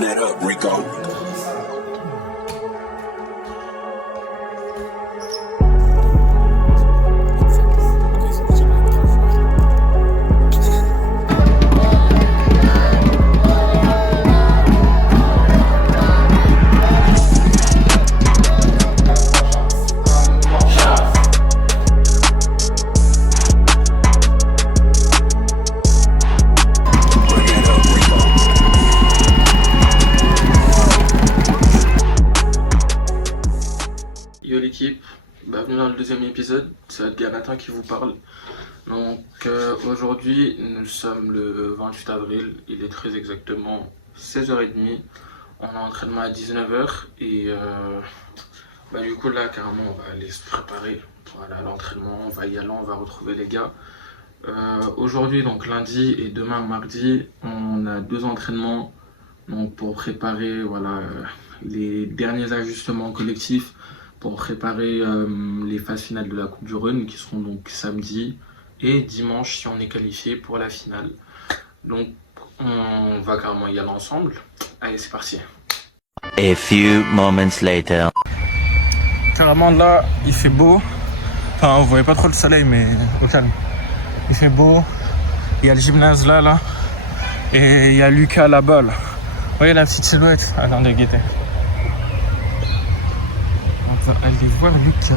that up, Rico. Yo l'équipe, bienvenue dans le deuxième épisode, c'est Edgar Nathan qui vous parle. Donc aujourd'hui nous sommes le 28 avril, il est très exactement 16h30, on a entraînement à 19h et du coup là carrément on va aller se préparer à l'entraînement, on va y aller, on va retrouver les gars. Aujourd'hui donc lundi et demain mardi on a deux entraînements donc, pour préparer les derniers ajustements collectifs pour préparer les phases finales de la Coupe du Rhône qui seront donc samedi et dimanche si on est qualifié pour la finale. Donc on va carrément y aller ensemble. Allez, c'est parti. A few moments later. Carrément là, il fait beau. Enfin, vous voyez pas trop le soleil, mais au calme. Il fait beau. Il y a le gymnase là. Et il y a Lucas là-bas. Là. Vous voyez la petite silhouette? Attendez, guettez. On va aller voir Lucas.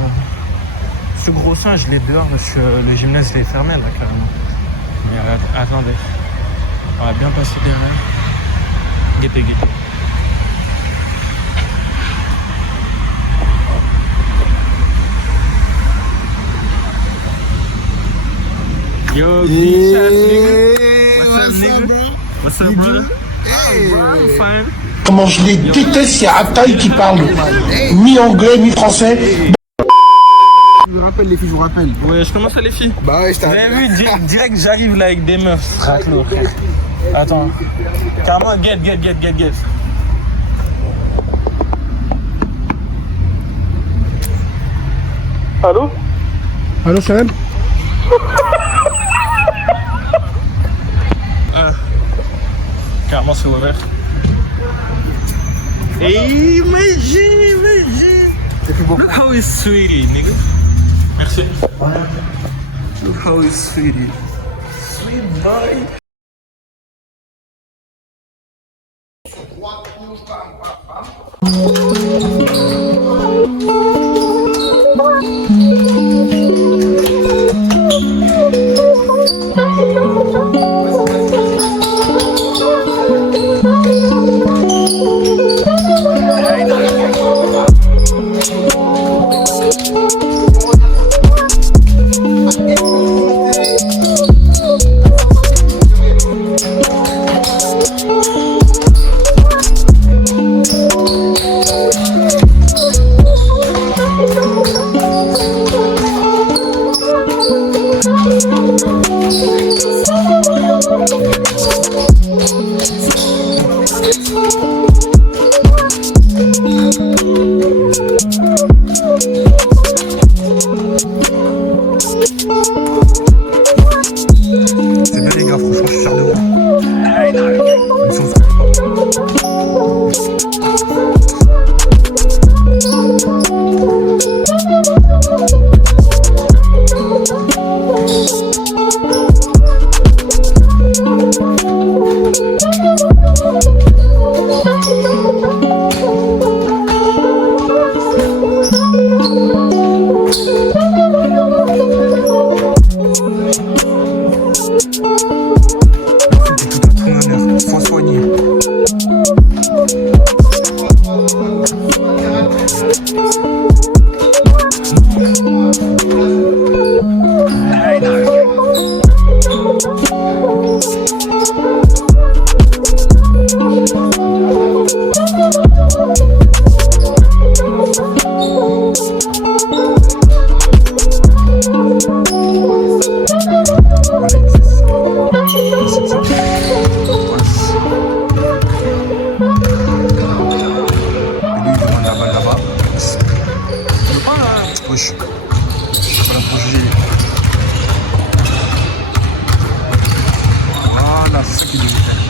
Ce gros singe, il est dehors parce que le gymnase il est fermé là carrément. Mais attendez. On va bien passer derrière. Guettez. Yo, what's up, bro? Hey, bro, I'm fine. Comment je les déteste, ces Ataï qui parlent ni anglais ni français. Je vous rappelle les filles, je vous rappelle. Ouais, je commence à les filles. Bah ouais, je Vous avez vu, direct j'arrive là avec des meufs. Raclo, frère. Attends. Carrément, get. Allô? Allô, Salam? Carrément, c'est ouvert. Hey, imagine. Look how he's sweetie, nigga. Merci. Look how he's sweetie. Sweet boy. Wesh. Voilà pour juger. Voilà, c'est ça qu'il devait faire.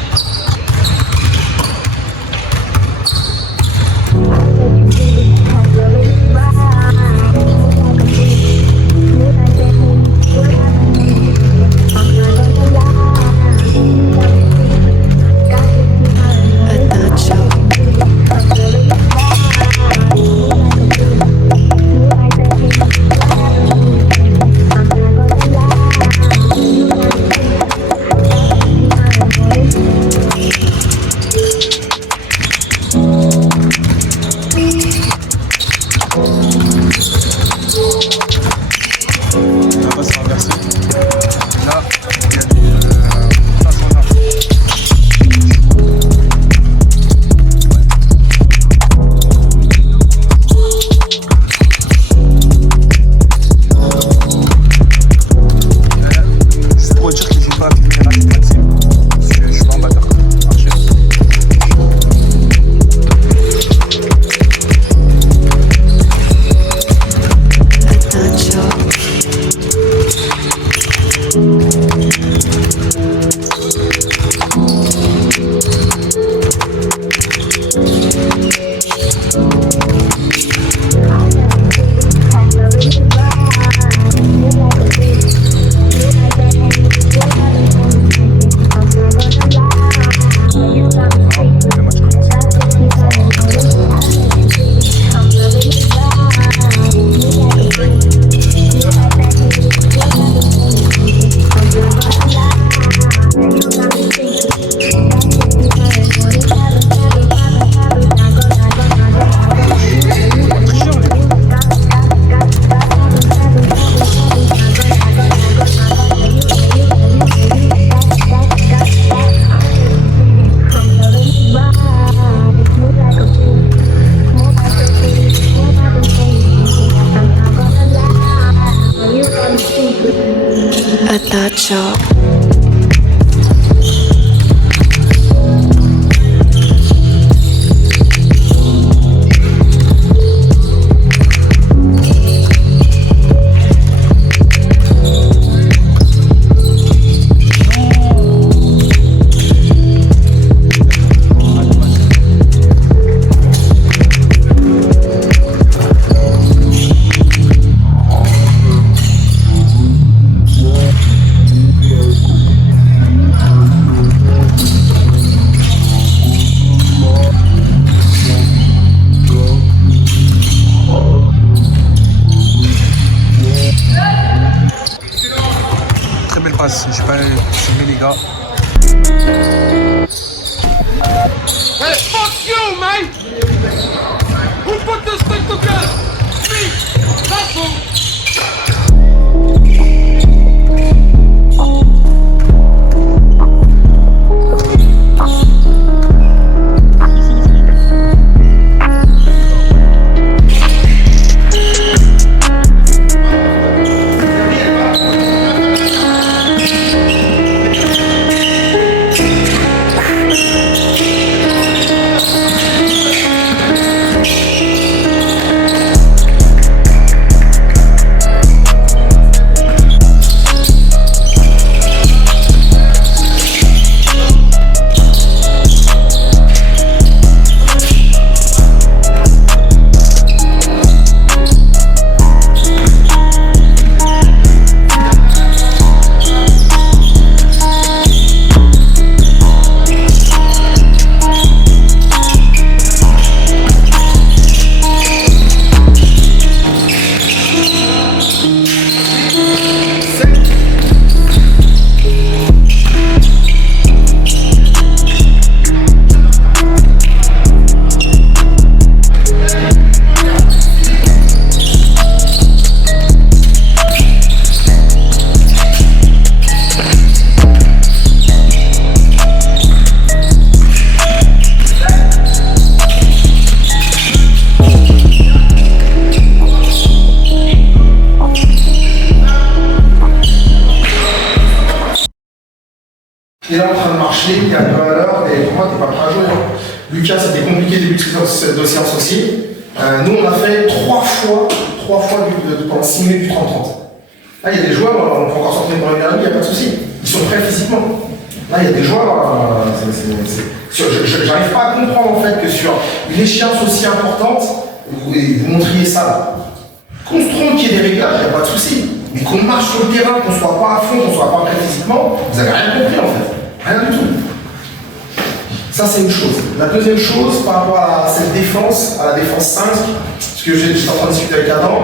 Patacho. Très belle passe, j'ai pas filmé les gars. Hey, fuck you, mate! Who put this thing together? Me! That's who! Il est là en train de marcher, il y a 2 à l'heure, et pour moi, t'es pas prêt à jouer. Lucas, c'était compliqué début de séance aussi. Nous, on a fait 3 fois pendant 6 minutes du 30-30. Là, il y a des joueurs, on peut encore sortir dans les derniers, il n'y a pas de souci. Ils sont prêts physiquement. Là, il y a des joueurs, j'arrive pas à comprendre en fait que sur une échéance aussi importante, vous montriez ça. Qu'on se trompe qu'il y ait des réglages, il n'y a pas de souci. Mais qu'on marche sur le terrain, qu'on ne soit pas à fond, qu'on ne soit pas prêt physiquement, vous n'avez rien compris en fait. Rien du tout. Ça, c'est une chose. La deuxième chose, par rapport à cette défense, à la défense 5, ce que j'étais en train de discuter avec Adam,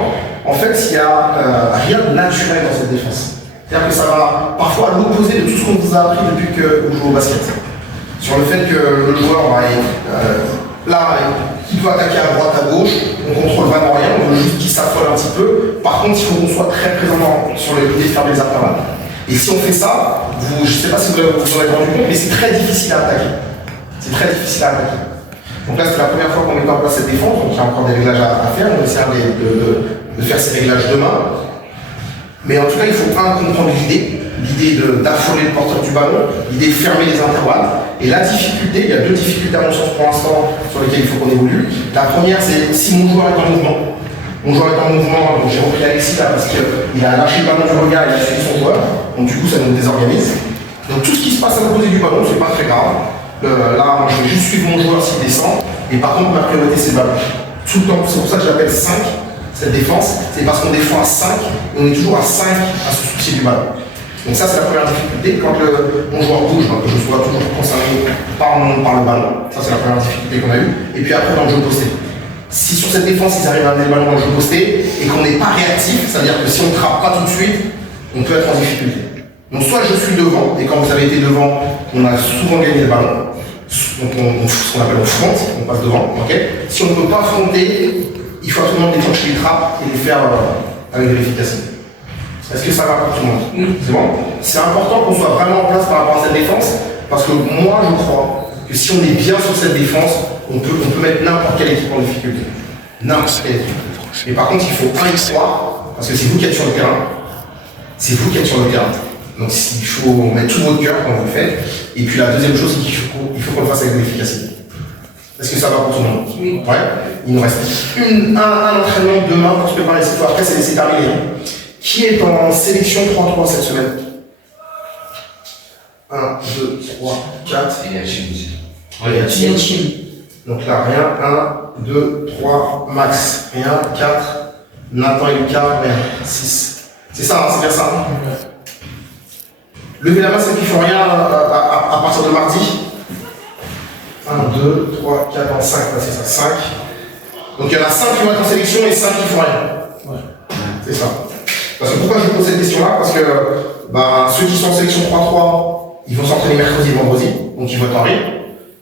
en fait, il n'y a rien de naturel dans cette défense. C'est-à-dire que ça va parfois à l'opposé de tout ce qu'on vous a appris depuis que vous jouez au basket. Sur le fait que le joueur, il peut attaquer à droite, à gauche, on contrôle vraiment rien, on veut juste qu'il s'affole un petit peu. Par contre, il faut qu'on soit très présent sur les côtés, fermer les intervalles. Et si on fait ça, je ne sais pas si vous vous en êtes rendu compte, mais c'est très difficile à attaquer. C'est très difficile à attaquer. Donc là, c'est la première fois qu'on met en place cette défense, donc il y a encore des réglages à faire, on essaie de faire ces réglages demain. Mais en tout cas, il faut comprendre l'idée d'affoler le porteur du ballon, l'idée de fermer les intervalles. Et la difficulté, il y a 2 difficultés à mon sens pour l'instant sur lesquelles il faut qu'on évolue. La première, c'est si mon joueur est en mouvement. Mon joueur est en mouvement, donc j'ai repris Alexis là parce qu'il a lâché le ballon du regard et il a suivi son joueur. Donc du coup, ça nous désorganise. Donc tout ce qui se passe à l'opposé du ballon, c'est pas très grave. Là, je vais juste suivre mon joueur s'il descend. Et par contre, ma priorité, c'est le ballon. Tout le temps, c'est pour ça que je l'appelle 5, cette défense. C'est parce qu'on défend à 5 et on est toujours à 5 à se soucier du ballon. Donc ça, c'est la première difficulté. Quand mon joueur bouge, que je sois toujours concerné par le ballon. Ça, c'est la première difficulté qu'on a eue. Et puis après, dans le jeu posté. Si sur cette défense, ils arrivent à amener le ballon dans le jeu posté et qu'on n'est pas réactif, c'est-à-dire que si on ne frappe pas tout de suite, on peut être en difficulté. Donc soit je suis devant, et quand vous avez été devant, on a souvent gagné le ballon. Donc ce qu'on appelle on front, on passe devant. Okay. Si on ne peut pas fronter, il faut absolument déclencher les trappes et les faire avec de l'efficacité. Est-ce que ça va pour tout le monde? C'est bon? C'est important qu'on soit vraiment en place par rapport à cette défense, parce que moi je crois que si on est bien sur cette défense, on peut mettre n'importe quelle équipe en difficulté. N'importe quelle équipe. Mais par contre, il faut y croire, parce que c'est vous qui êtes sur le terrain. C'est vous qui êtes sur le terrain. Donc il faut mettre tout votre cœur quand vous le faites. Et puis la deuxième chose, c'est qu'il faut qu'on le fasse avec de l'efficacité. Est-ce que ça va pour tout le monde? Oui. Ouais. Il nous reste un entraînement demain pour se préparer cette fois. Après, c'est terminé. Qui est en sélection 3-3 cette semaine? 1, 2, 3, 4. Et la team. Donc là, rien. 1, 2, 3, max. Rien. 4. Nathan et Lucas, merde. 6. C'est ça, hein, c'est bien ça. Levez la main ceux qui font rien à partir de mardi. 1, 2, 3, 4, 5, c'est ça, 5. Donc il y en a 5 qui vont être en sélection et 5 qui font rien. Ouais. C'est ça. Parce que pourquoi je vous pose cette question-là? Parce que ceux qui sont en sélection 3-3, ils vont s'entraîner mercredi et vendredi, donc ils vont être en rythme.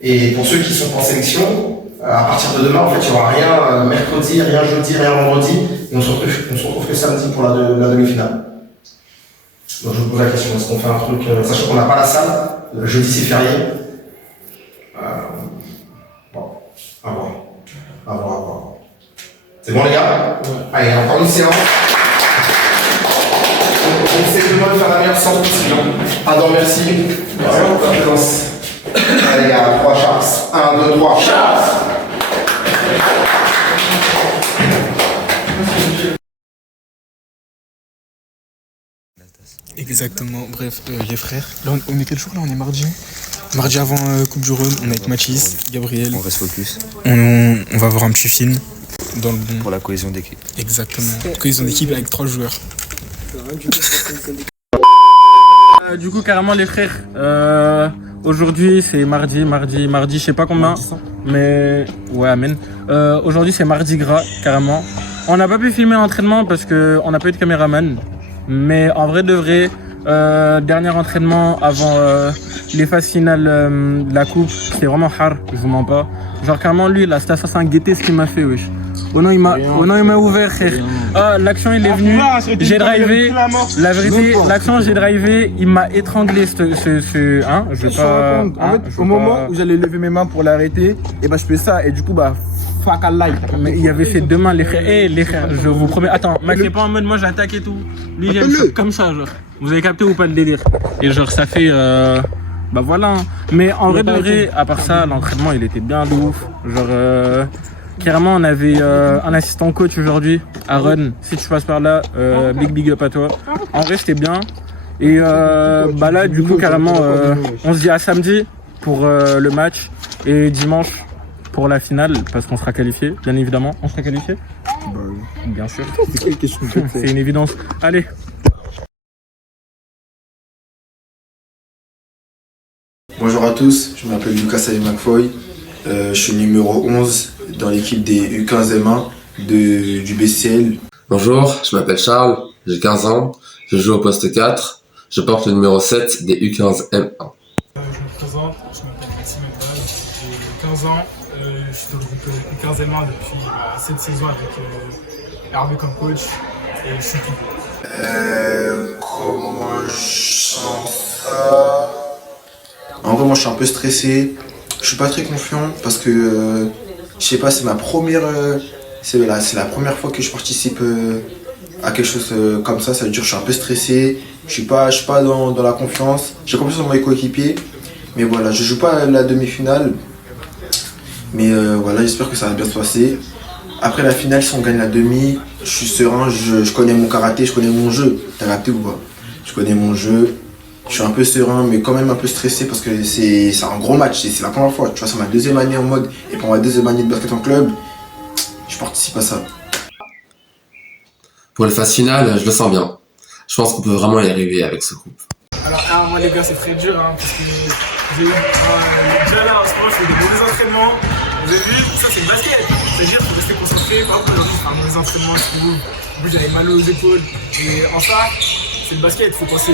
Et pour ceux qui sont pas en sélection, à partir de demain, en fait, il n'y aura rien mercredi, rien jeudi, rien vendredi, et on se retrouve que samedi pour la demi-finale. Donc je vous pose la question, est-ce qu'on fait un truc, sachant qu'on n'a pas la salle, le jeudi c'est férié. Bon, à voir. C'est bon les gars? Ouais. Allez, encore une séance. On essaie demain de faire la meilleure séance possible. Adam, merci. Merci pour ta présence. Allez les gars, 3 charts. 1, 2, 3, charts. Exactement, bref, les frères. Là, on est quel jour là? On est mardi. Mardi avant Coupe du Rhône, on est avec Mathis, Gabriel. On reste focus. On va voir un petit film dans le bon. Pour la cohésion d'équipe. Exactement. Cohésion d'équipe avec 3 joueurs. Du coup, carrément, les frères, aujourd'hui c'est mardi, je sais pas combien, mais ouais, amen. Aujourd'hui c'est mardi gras, carrément. On n'a pas pu filmer l'entraînement parce qu'on n'a pas eu de caméraman, mais en vrai de vrai, dernier entraînement avant les phases finales de la coupe, c'était vraiment hard, je vous mens pas. Genre carrément lui, là, c'était assassin guetté ce qu'il m'a fait, wesh. Oh non, il m'a ouvert, frère. Ah, l'action, il est venu. J'ai drivé. La vérité, l'action, j'ai drivé. Il m'a étranglé. Hein, je vais pas. En fait, au moment où j'allais lever mes mains pour l'arrêter, et je fais ça, et du coup, fuck a life. Mais il avait fait 2 mains, les frères. Les frères, je vous promets. Attends, Max, c'est pas en mode moi j'attaque et tout. Lui, il aime comme ça, genre. Vous avez capté ou pas le délire? Et genre, ça fait. Voilà. Mais en vrai de vrai, à part ça, l'entraînement, il était bien de ouf. Genre. Carrément, on avait un assistant coach aujourd'hui, Aaron. Si tu passes par là, big up à toi. En vrai, c'était bien. Et là, du coup, carrément, on se dit à samedi pour le match et dimanche pour la finale parce qu'on sera qualifié, bien évidemment. On sera qualifié? Bien sûr. C'est une évidence. Allez. Bonjour à tous, je m'appelle Lucas Saïd McFoy. Je suis numéro 11 dans l'équipe des U15M1 du BCL. Bonjour, je m'appelle Charles, j'ai 15 ans, je joue au poste 4, je porte le numéro 7 des U15M1. Je me présente, je m'appelle Maxime Ebraz, j'ai 15 ans, je suis dans le groupe U15M1 depuis cette saison avec Hervé comme coach et je suis comment je sens ça? En vrai, moi je suis un peu stressé. Je suis pas très confiant parce que je sais pas, c'est ma première c'est la première fois que je participe à quelque chose comme ça. Ça veut dire que je suis un peu stressé, je suis pas dans la confiance. J'ai confiance en mes coéquipiers, mais voilà, je joue pas la demi-finale, mais voilà, j'espère que ça va bien se passer. Après la finale, si on gagne la demi, je suis serein, je connais mon karaté, je connais mon jeu. T'as capté ou pas? Je connais mon jeu. Je suis un peu serein, mais quand même un peu stressé parce que c'est un gros match, c'est la première fois. Tu vois, c'est ma 2e année en mode, et pour ma 2e année de basket en club, je participe à ça. Pour les phases finales, je le sens bien. Je pense qu'on peut vraiment y arriver avec ce groupe. Alors, moi les gars, c'est très dur, parce que j'ai eu déjà là, en ce moment, je fais des mauvais entraînements. Vous avez vu, ça c'est le basket. C'est-à-dire qu'il faut rester concentré. Par exemple, aujourd'hui, je fais un mauvais entraînement, je trouve. Du coup, j'avais mal aux épaules. Et en ça, c'est le basket, il faut penser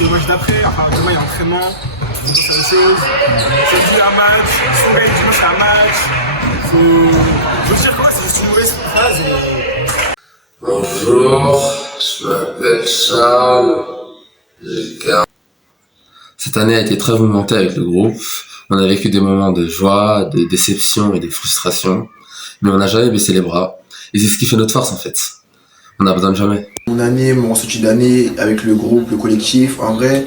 au match d'après, enfin demain il y a entraînement, il faut faire des choses. Jeudi un match, si on gagne dimanche il y a un match. Je veux dire quoi, c'est juste une mauvaise phrase et... Bonjour, je m'appelle Charles, j'ai 15. Cette année a été très mouvementée avec le groupe. On a vécu des moments de joie, de déception et de frustration, mais on n'a jamais baissé les bras. Et c'est ce qui fait notre force en fait. On n'abandonne jamais. Mon année, mon sortie d'année avec le groupe, le collectif, en vrai,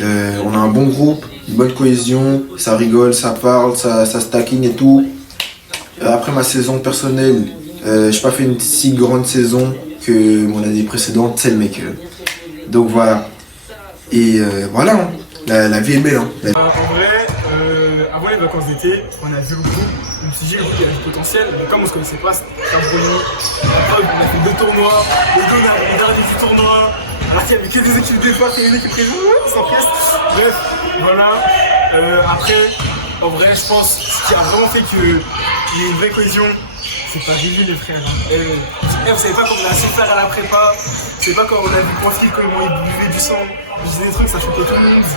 on a un bon groupe, une bonne cohésion, ça rigole, ça parle, ça se taquine et tout. Après ma saison personnelle, j'ai pas fait une si grande saison que mon année précédente, c'est le mec. Donc voilà. Et voilà, hein. La vie est belle. Hein. En vrai, avant les vacances d'été, on a vu le groupe. Je me suis dit, le groupe il a du potentiel, mais comme on se connaissait pas, c'était un brouillon. Après, on a fait 2 tournois, les deux le dernier du tournoi. Alors qu'il y avait que des équipes défense et une équipe réseau, sans pièce. Bref, voilà. Après, en vrai, je pense que ce qui a vraiment fait qu'il y ait une vraie cohésion, c'est pas Vivi les frères. Vous savez pas comment on a souffert à la prépa, vous savez pas quand on a vu Pointil, comment il buvait du sang, il disait des trucs, ça choquait tout le monde.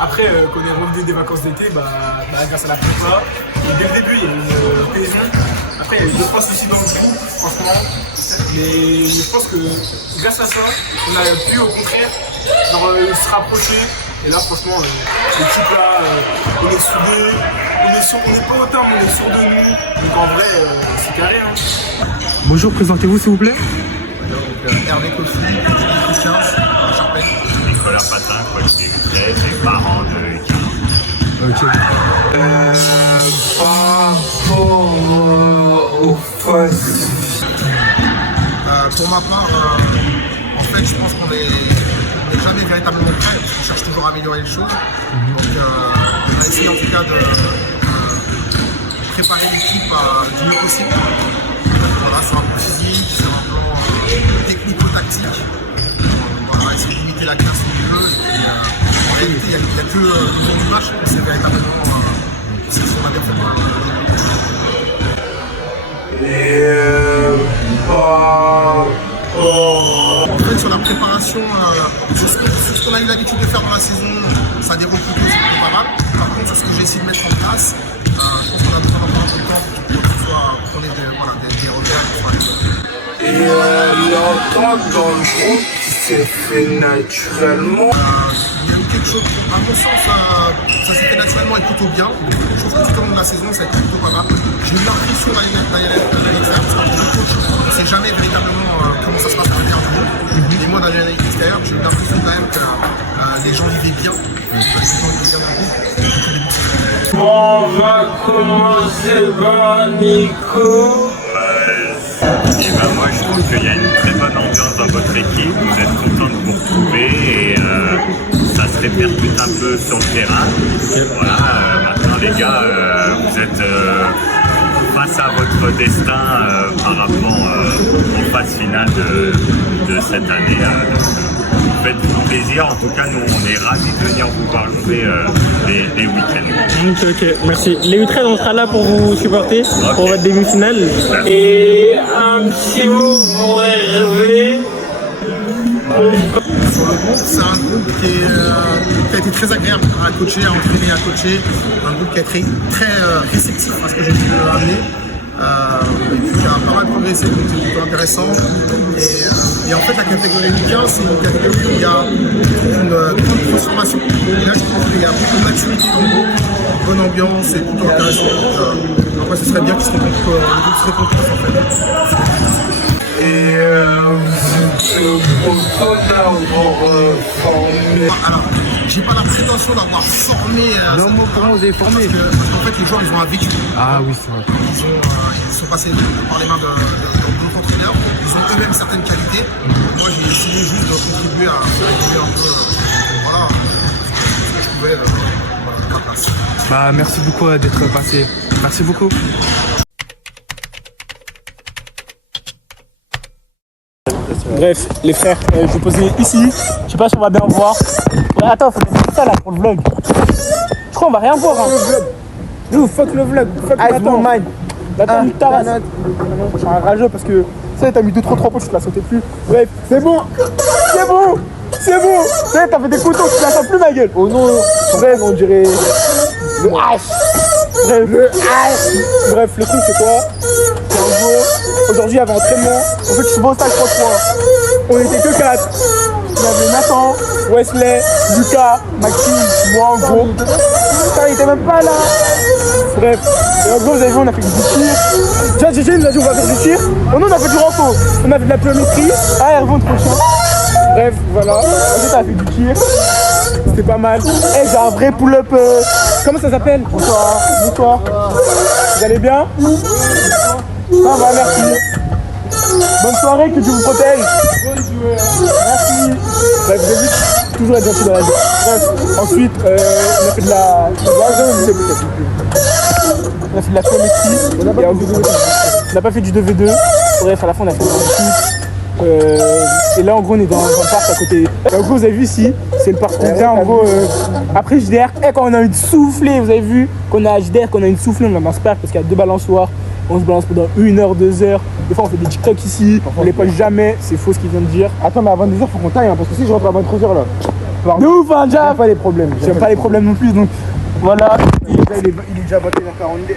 Après, quand on est revenu des vacances d'été, grâce à la prépa, et dès le début, il y a eu une cohésion. Après, il y a eu 2-3 soucis dans le groupe, franchement. Mais je pense que grâce à ça, on a pu au contraire se rapprocher. Et là, franchement, l'équipe là, on est soudés, on est pas autant, mais on est sûr de nous. Donc en vrai, c'est carré. Hein. Bonjour, présentez-vous s'il vous plaît. Hervé Koffi, Christian, Charpent. Nicolas Patin, coach des Utré, et parents de l'équipe. Ok. Par rapport aux phases. Pour ma part, en fait, je pense qu'on n'est jamais véritablement prêt, parce qu'on cherche toujours à améliorer les choses. Donc, on a essayé en tout cas de préparer l'équipe du mieux possible. Voilà, sur un plan physique, sur un plan technico-tactique. Voilà, essayer de limiter la casse au milieu. En réalité, il n'y a que le jour du match, c'est véritablement c'est ce qu'on a bien fait. En fait, sur la préparation, sur ce qu'on a eu l'habitude de faire dans la saison, ça déroule plutôt pas mal. Par contre, sur ce que j'ai essayé de mettre en place, je pense qu'on a besoin d'encore un peu de temps pour qu'on ait des repères. Et l'entente dans le groupe s'est fait naturellement. Il y a eu quelque chose, à mon sens, ça s'est fait naturellement et plutôt bien. Je trouve que tout au long de la saison, ça a été plutôt pas mal. J'ai eu l'impression d'aller l'extérieur, parce que le coach ne sait jamais véritablement comment ça se passe à l'intérieur du groupe. Et moi, dans l'extérieur, j'ai eu l'impression quand même que les gens vivaient bien. On va commencer par Nico. Et ben moi je trouve qu'il y a une très bonne ambiance dans votre équipe, vous êtes contents de vous retrouver et ça se répercute un peu sur le terrain. Voilà, maintenant les gars, vous êtes face à votre destin par rapport aux phases finales de cette année. Faites-vous plaisir, en tout cas nous on est ravis de venir vous voir jouer les week-ends. Ok, merci. Les U13 on sera là pour vous supporter pour votre demi-finale. Et un petit mot pour rêver. Sur le groupe, c'est un groupe qui a été très agréable à coacher, à entraîner, à coacher. Un groupe qui a été très réceptif à ce que j'ai pu amener. Et puis qui a pas mal progressé, donc c'est plutôt intéressant. Et en fait, la catégorie U15, c'est une catégorie où il y a une grande transformation. Et là, je trouve qu'il y a beaucoup de maturité dans le groupe, une bonne ambiance, c'est plutôt intéressant. Donc, ce serait bien que le groupe se réconcilier en fait. Et vous êtes content d'avoir formé. Alors, j'ai pas la prétention d'avoir formé. Non, moi, comment vous avez formé? Parce qu'en fait, les joueurs, ils ont un vécu. Ah oui, c'est vrai. Ils sont passés par les mains de d'autres entraîneurs. Ils ont eux-mêmes certaines qualités. Moi, j'ai essayé juste de contribuer à aider un peu. Voilà, ce que je pouvais à ma place. Bah, merci beaucoup d'être passé. Merci beaucoup. Bref, les frères, je vais poser ici. Je sais pas si on va bien voir. Ouais, attends, faut faire ça là pour le vlog. Je crois qu'on va rien voir. Hein. Nous, fuck le vlog. Fuck attends, mine. Attends, nique ta race. Je suis un rageux parce que ça, t'as mis 2-3 potes, je te la sautais plus. Bref, c'est bon. C'est bon. C'est bon. Ça, t'as fait des couteaux, tu la sens plus ma gueule. Oh non. Bref, on dirait le H. Bref, le H. Bref, le truc c'est quoi? C'est un jour. Aujourd'hui, il y avait entraînement. En fait, je suis beau au stade, franchement. On était que 4. Il y avait Nathan, Wesley, Lucas, Maxime, moi en gros. Putain, il était même pas là. Bref, et en gros, vous avez vu, on a fait du tir. Déjà, GG nous a dit on va faire du tir. Oh non, on a fait du renfort. On a fait de la pliométrie. Ah, Hervé, trop chiant. Bref, voilà. Ensuite, on a fait du tir. C'était pas mal. Eh, j'ai un vrai pull-up. Comment ça s'appelle? Bonsoir. Bonsoir. Vous allez bien? Ça va, merci. Bonne soirée, que Dieu vous protège. Merci. Bref, vous avez vu, toujours être gentil dans la vie. Bref, ensuite, on a fait de la... On a fait de la pliométrie. On n'a pas fait du 2v2. Bref, à la fin, on a fait du et là, en gros, on est dans un parc à côté. Et en gros, vous avez vu ici, c'est le parc Contin. En gros, après JDR, quand on a envie de souffler, vous avez vu qu'on a JDR, qu'on a envie de souffler, on va dans ce parc parce qu'il y a 2 balançoires. On se balance pendant 1 heure, 2 heures. Des fois, on fait des TikTok ici. On les poste jamais. C'est faux ce qu'il vient de dire. Attends, mais à 22h, faut qu'on taille, hein, parce que si je rentre à 23h là. De ouf, hein, Jab. J'aime pas les problèmes. J'aime pas les problèmes non plus, donc voilà. Il est déjà battu vers 42.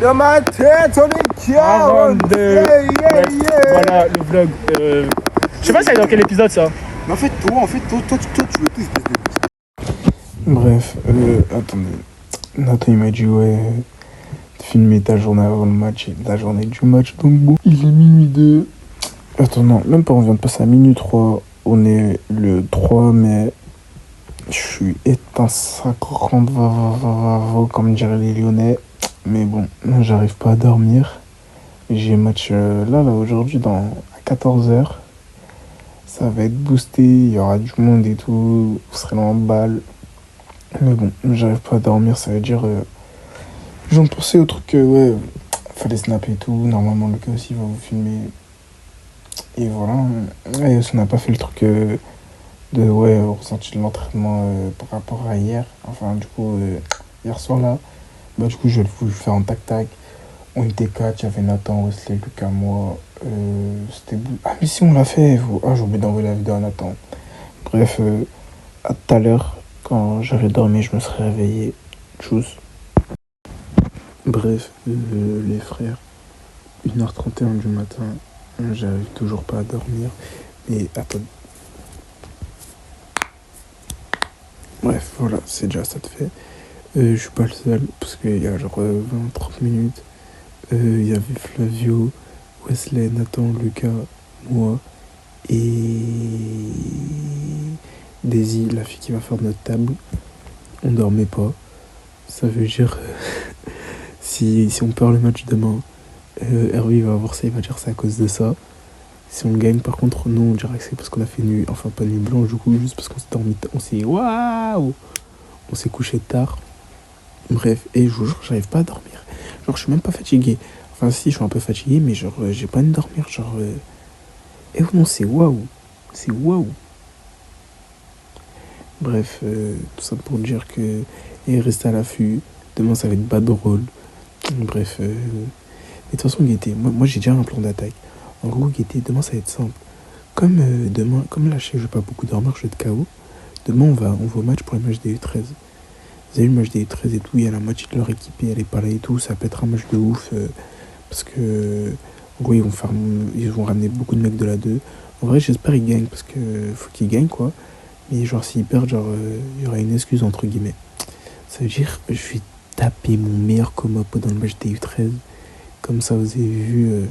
Dans ma tête, on est 42. Voilà le vlog. Je sais pas ça est dans quel épisode ça. Mais en fait, toi, tu veux tout, espèce de... Bref, attendez. Nathan il m'a dit ouais, filmer ta journée avant le match et la journée du match. Donc bon, il est minuit 2. Attends, non, même pas, on vient de passer à minuit 3. On est le 3 mai. Je suis éteint sacrant comme diraient les Lyonnais. Mais bon, j'arrive pas à dormir. J'ai match là aujourd'hui à 14h. Ça va être boosté, il y aura du monde et tout. Vous serez là en balle. Mais bon, j'arrive pas à dormir, ça veut dire... je viens de penser au truc ouais, fallait snapper et tout. Normalement, le gars aussi va vous filmer. Et voilà. Et on n'a pas fait le truc de ouais, ressenti de l'entraînement par rapport à hier. Enfin, du coup, hier soir là. Bah, du coup, je vais le faire en tac-tac. On était 4, il y avait Nathan, Wesley, Lucas, moi. C'était... Ah, mais si on l'a fait. Ah, j'ai oublié d'envoyer la vidéo à Nathan. Bref, à tout à l'heure. Quand j'aurais dormi, je me serais réveillé. Tchuss. Bref, les frères, 1h31 du matin, j'arrive toujours pas à dormir. Et attends. Bref, voilà, c'est déjà ça de fait. Je suis pas le seul, parce qu'il y a genre 20-30 minutes, il y avait Flavio, Wesley, Nathan, Lucas, moi et Daisy, la fille qui va faire notre table. On dormait pas. Ça veut dire si on perd le match demain, Hervé va avoir ça, il va dire c'est à cause de ça. Si on gagne par contre, nous on dirait que c'est parce qu'on a fait nuit, enfin pas nuit blanche du coup, juste parce qu'on s'est dormi, on s'est couché tard. Bref, et je vous jure, j'arrive pas à dormir. Genre je suis même pas fatigué. Enfin si, je suis un peu fatigué, mais genre j'ai pas envie de dormir, genre et non, c'est waouh. C'est waouh. Bref, tout ça pour dire que restez à l'affût. Demain ça va être pas drôle. Bref, mais de toute façon Gaëté, moi j'ai déjà un plan d'attaque. En gros Gaëté, demain ça va être simple. Comme demain, comme là je sais que je vais pas beaucoup dormir, je vais être KO. Demain on va au match pour le match des U13. Vous avez vu le match des U13 et tout, il y a la moitié de leur équipe et elle est pas là et tout, ça peut être un match de ouf. Parce que en gros ils vont ramener beaucoup de mecs de la 2. En vrai j'espère qu'ils gagnent parce que faut qu'ils gagnent quoi. Mais genre s'ils perdent, genre il y aura une excuse entre guillemets. Ça veut dire je vais taper mon meilleur comapo dans le match des U13. Comme ça vous avez vu,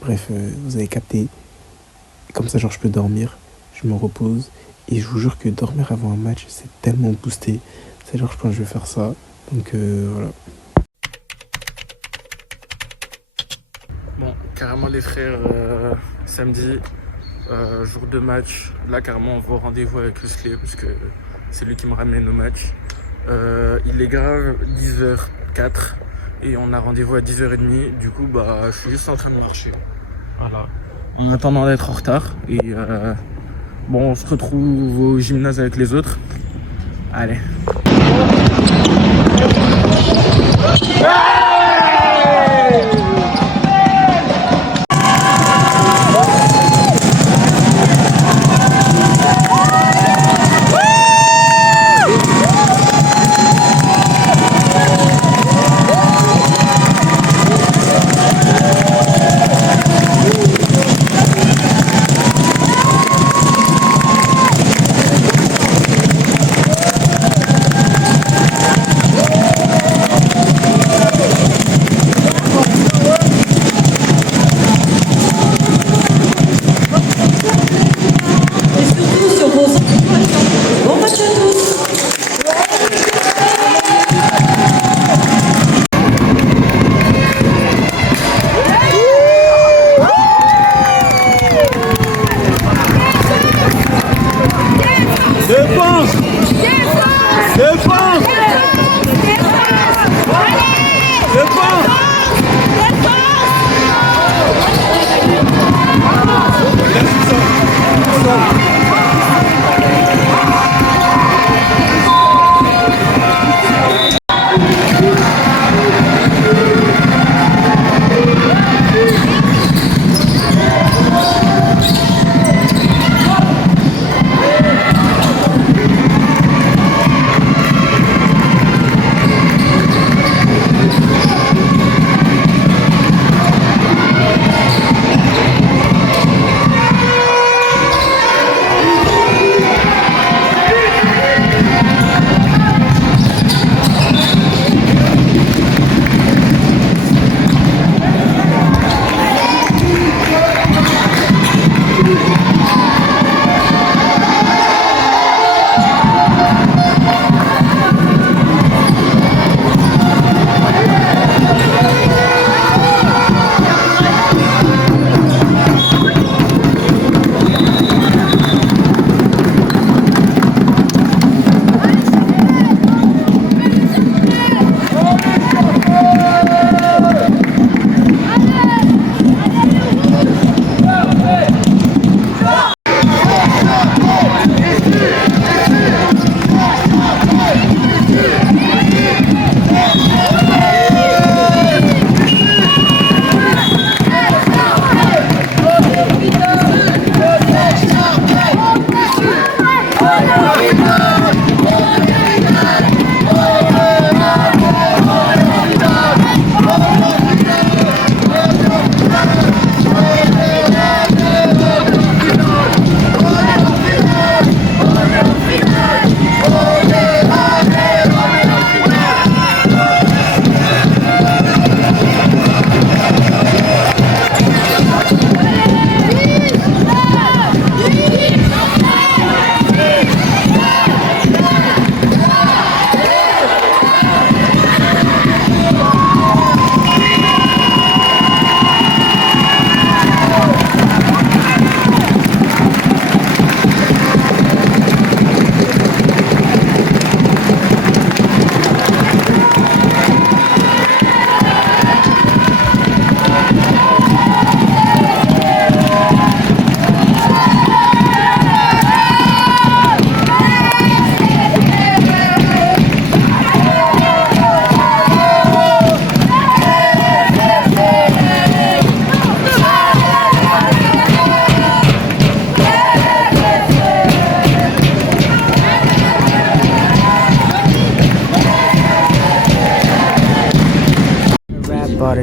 bref, vous avez capté. Comme ça genre je peux dormir, je me repose. Et je vous jure que dormir avant un match c'est tellement boosté. C'est genre je pense que je vais faire ça. Donc voilà. Bon, carrément les frères, samedi, jour de match, là carrément on va au rendez-vous avec Wesley parce que c'est lui qui me ramène au match. Il est grave 10h04 et on a rendez-vous à 10h30, du coup bah je suis juste en train de marcher. Voilà. En attendant d'être en retard et bon on se retrouve au gymnase avec les autres. Allez.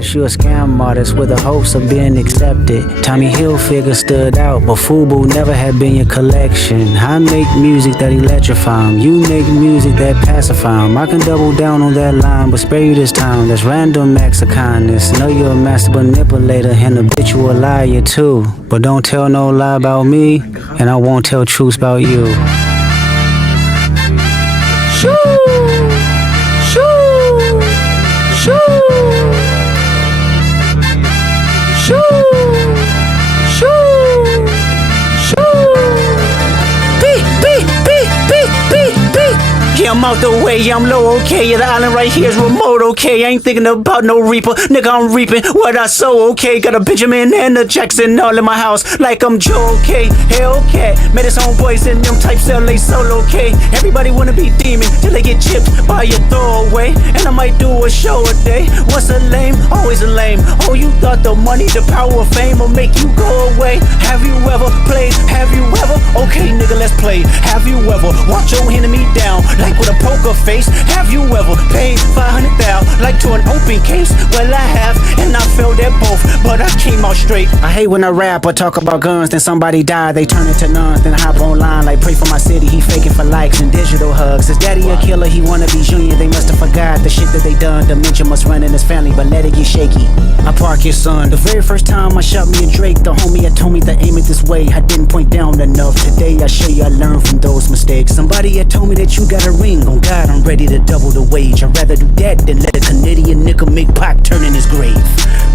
artist, you a scam artist with the hopes of being accepted. Tommy Hilfiger stood out, but FUBU never had been your collection. I make music that electrify 'em, you make music that pacify 'em. I can double down on that line, but spare you this time. That's random acts of kindness. Know you're a master manipulator and a bitch you a liar too. But don't tell no lie about me, and I won't tell truths about you. Shoo! Shoo! Shoo! Shoo! Shoo! Shoo! Beep, beep, beep, beep, beep, beep. Yeah, I'm out the way, yeah, I'm low, okay. Yeah, the island right here is remote, okay. I ain't thinking about no reaper, nigga, I'm reaping what I sow, okay. Got a Benjamin and a Jackson all in my house, like I'm Joe, okay. Hellcat, met his homeboys in them types LA solo, okay. Everybody wanna be demon till they get chipped by your throwaway. And I might do a show a day. Once a lame, always a lame. Oh, you thought the money, the power of fame will make you go away? Have you ever played? Have you ever? Okay, nigga, let's play. Have you ever watch your enemy down like with a poker face? Have you ever paid 500,000 like to an open case? Well, I have, and I failed at both, but I came out straight. I hate when I rap or talk about guns, then somebody die, they turn into nuns, then I hop online like pray for my city. He faking for likes and digital hugs. His daddy a killer, he wanna be junior. They must have forgot the shit that they done. Dementia must run in his family, but let it get shaky. I park your son. The very first time I shot me a Drake, the homie had told me to aim it this way. I didn't point down enough. Today I show you I learned from those mistakes. Somebody had told me that you got a ring. On God, I'm ready to double the wage. I'd rather do that than let a Canadian nigga make Pac turn in his grave.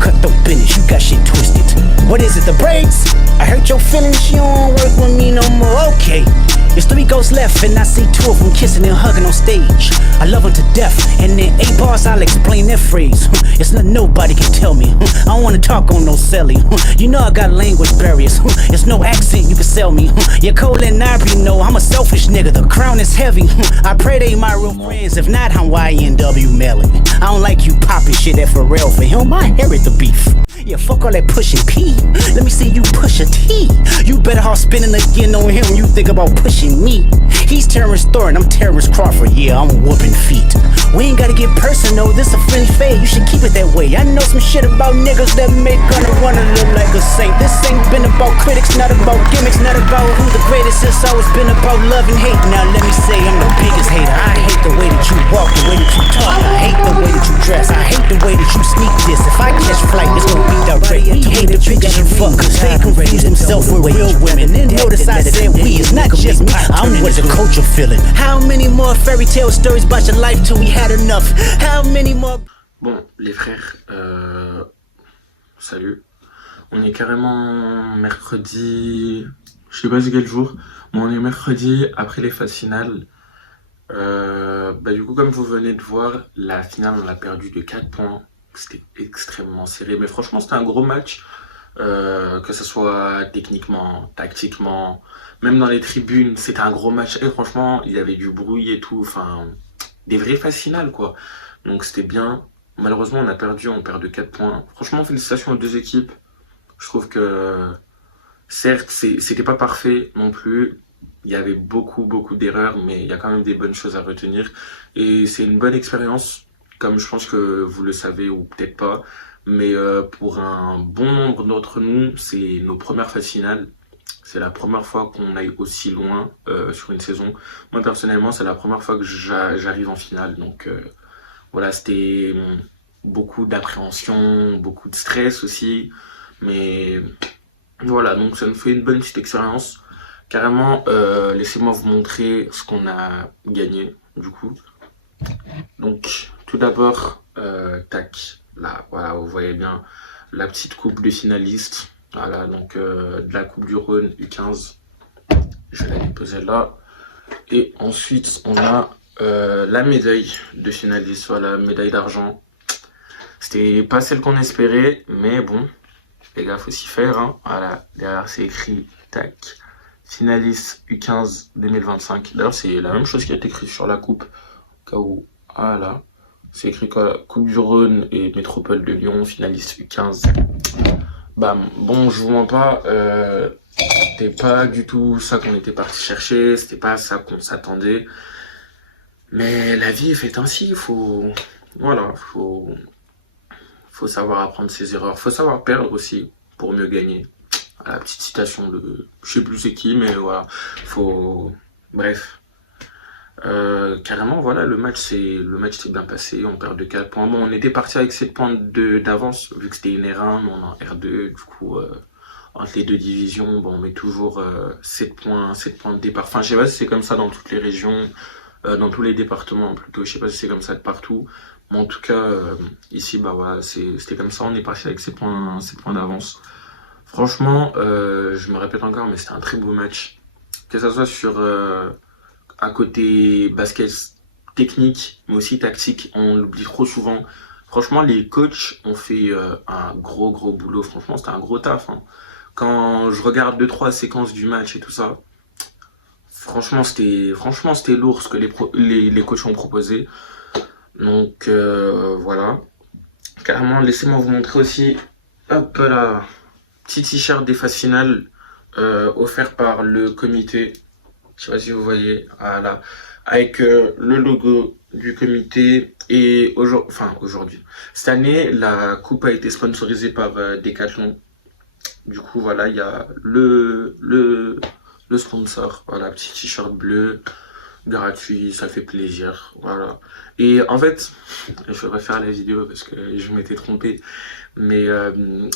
Cut the business, you got shit twisted. What is it, the brakes? I hurt your feelings, you don't work with me no more. Okay. There's 3 ghosts left and I see 2 of them kissing and hugging on stage. I love them to death, and in 8 bars I'll explain that phrase. It's not nobody can tell me. I don't wanna talk on no celly. You know I got language barriers. It's no accent you can sell me. You're cold and Ivory, know I'm a selfish nigga. The crown is heavy. I pray they my real friends. If not, I'm YNW Melly. I don't like you popping shit at Pharrell. For him, I inherit the beef. Yeah, fuck all that pushing P. Let me see you push a T. You better off spinning again on him when you think about pushing me. He's Terrence Thornton, I'm Terrence Crawford. Yeah, I'm whooping feet. We ain't gotta get personal, this a friendly fade. You should keep it that way. I know some shit about niggas that make Gunna wanna look like a saint. This ain't been about critics, not about gimmicks, not about who the greatest. It's always been about love and hate. Now let me say I'm the biggest hater. I hate the way that you walk, the way that you talk. I hate the way that you dress. I hate the way that you sneak this. If I catch flight, it's gonna be direct. We hate the bitches you fuck, cause they confuse themselves with real women. And notice I said we, it's not just me. I'm what the culture feeling. How many more fairy tale stories about your life till we had enough? How many more? Bon, les frères, salut. On est carrément mercredi, je sais pas c'est quel jour, mais on est mercredi après les phases finales. Du coup, comme vous venez de voir, la finale on l'a perdu de 4 points. C'était extrêmement serré, mais franchement c'était un gros match, que ce soit techniquement, tactiquement, même dans les tribunes, c'était un gros match. Et franchement, il y avait du bruit et tout, enfin, des vraies phases finales quoi. Donc c'était bien. Malheureusement on a perdu, on perd de 4 points. Franchement félicitations aux 2 équipes. Je trouve que certes c'était pas parfait non plus. Il y avait beaucoup d'erreurs, mais il y a quand même des bonnes choses à retenir. Et c'est une bonne expérience, comme je pense que vous le savez ou peut-être pas. Mais pour un bon nombre d'entre nous, c'est nos premières phases finales. C'est la première fois qu'on aille aussi loin sur une saison. Moi personnellement, c'est la première fois que j'arrive en finale. Donc voilà, c'était beaucoup d'appréhension, beaucoup de stress aussi. Mais voilà, donc ça nous fait une bonne petite expérience. Carrément, laissez-moi vous montrer ce qu'on a gagné du coup. Donc tout d'abord, tac, là, voilà, vous voyez bien la petite coupe de finaliste. Voilà, donc de la Coupe du Rhône U15. Je vais la déposer là. Et ensuite, on a la médaille de finaliste, voilà, médaille d'argent. C'était pas celle qu'on espérait, mais bon, les gars, faut s'y faire, hein. Voilà, derrière c'est écrit, tac, finaliste U15 2025. D'ailleurs, c'est la même chose qui a été écrit sur la coupe, au cas où, voilà. C'est écrit quoi, Coupe du Rhône et Métropole de Lyon, finaliste U15. Bam, bon, je vous mens pas, c'était pas du tout ça qu'on était parti chercher, c'était pas ça qu'on s'attendait. Mais la vie est faite ainsi, faut faut savoir apprendre ses erreurs, faut savoir perdre aussi pour mieux gagner. La petite citation de, je sais plus c'est qui, mais voilà, faut, bref. Carrément, voilà, le match s'est bien passé, on perd de 4 points. Bon, on était parti avec 7 points d'avance, vu que c'était une R1, mais on est en R2, du coup, entre les deux divisions, bon, on met toujours 7 points de départ. Enfin, je sais pas si c'est comme ça dans toutes les régions, dans tous les départements plutôt, je sais pas si c'est comme ça de partout. Mais en tout cas, ici, bah voilà, c'était comme ça, on est parti avec 7 points d'avance. Franchement, je me répète encore, mais c'était un très beau match. Que ça soit sur à côté basket technique, mais aussi tactique, on l'oublie trop souvent. Franchement, les coachs ont fait un gros boulot. Franchement, c'était un gros taf. Hein. Quand je regarde 2-3 séquences du match et tout ça, franchement, c'était lourd ce que les coachs ont proposé. Donc voilà. Carrément, laissez-moi vous montrer aussi, hop là, petit t-shirt des phases finales offert par le comité. Je sais pas si vous voyez, voilà, avec le logo du comité. Et aujourd'hui, cette année, la coupe a été sponsorisée par Decathlon. Du coup, voilà, il y a le sponsor, voilà, petit t-shirt bleu, gratuit, ça fait plaisir, voilà. Et en fait, je vais refaire la vidéo parce que je m'étais trompé, mais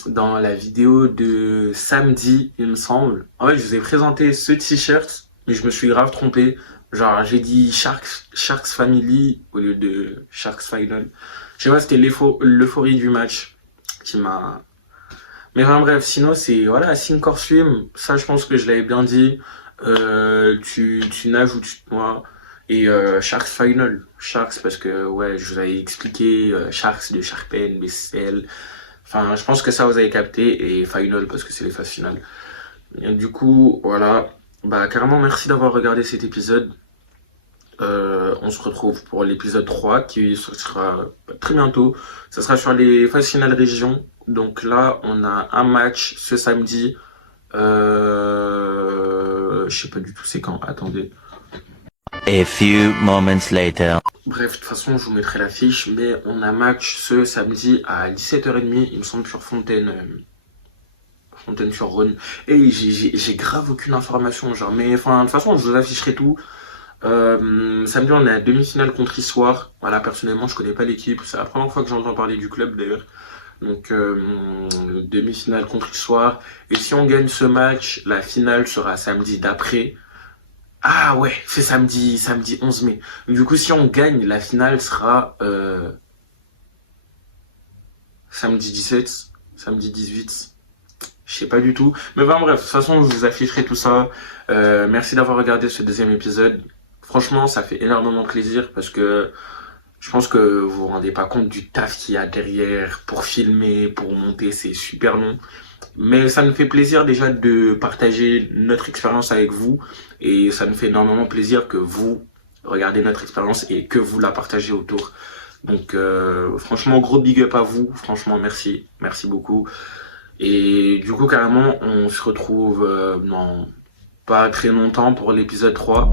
dans la vidéo de samedi, il me semble, en fait, je vous ai présenté ce t-shirt, mais je me suis grave trompé. Genre, j'ai dit Sharks Family au lieu de Sharks Final. Je sais pas, c'était l'euphorie du match qui m'a... Mais enfin bref, sinon c'est, voilà, Sink or Swim, ça je pense que je l'avais bien dit. Tu nages ou tu te noies. Et Sharks Final, Sharks parce que, ouais, je vous avais expliqué, Sharks de Sharpen, BCL. Enfin, je pense que ça vous avez capté. Et Final parce que c'est les phases finales. Et du coup, voilà. Bah carrément merci d'avoir regardé cet épisode. On se retrouve pour l'épisode 3 qui sera très bientôt. Ça sera sur les phases finales région. Donc là on a un match ce samedi. Je sais pas du tout c'est quand, attendez. A few moments later. Bref, de toute façon je vous mettrai l'affiche. Mais on a match ce samedi à 17h30, il me semble, sur Fontaine-sur-Rhône. Et j'ai grave aucune information, genre, mais enfin, de toute façon, je vous afficherai tout. Samedi, on est à demi-finale contre Issoire. Voilà, personnellement, je connais pas l'équipe. C'est la première fois que j'entends parler du club, d'ailleurs. Donc, demi-finale contre Issoire. Et si on gagne ce match, la finale sera samedi d'après. Ah ouais, c'est samedi 11 mai. Du coup, si on gagne, la finale sera samedi 17, samedi 18. Je sais pas du tout. Mais bon, bref, de toute façon, je vous afficherai tout ça. Merci d'avoir regardé ce deuxième épisode. Franchement, ça fait énormément plaisir parce que je pense que vous vous rendez pas compte du taf qu'il y a derrière pour filmer, pour monter, c'est super long. Mais ça nous fait plaisir déjà de partager notre expérience avec vous. Et ça nous fait énormément plaisir que vous regardez notre expérience et que vous la partagez autour. Donc franchement, gros big up à vous. Franchement, merci. Merci beaucoup. Et du coup, carrément, on se retrouve dans pas très longtemps pour l'épisode 3.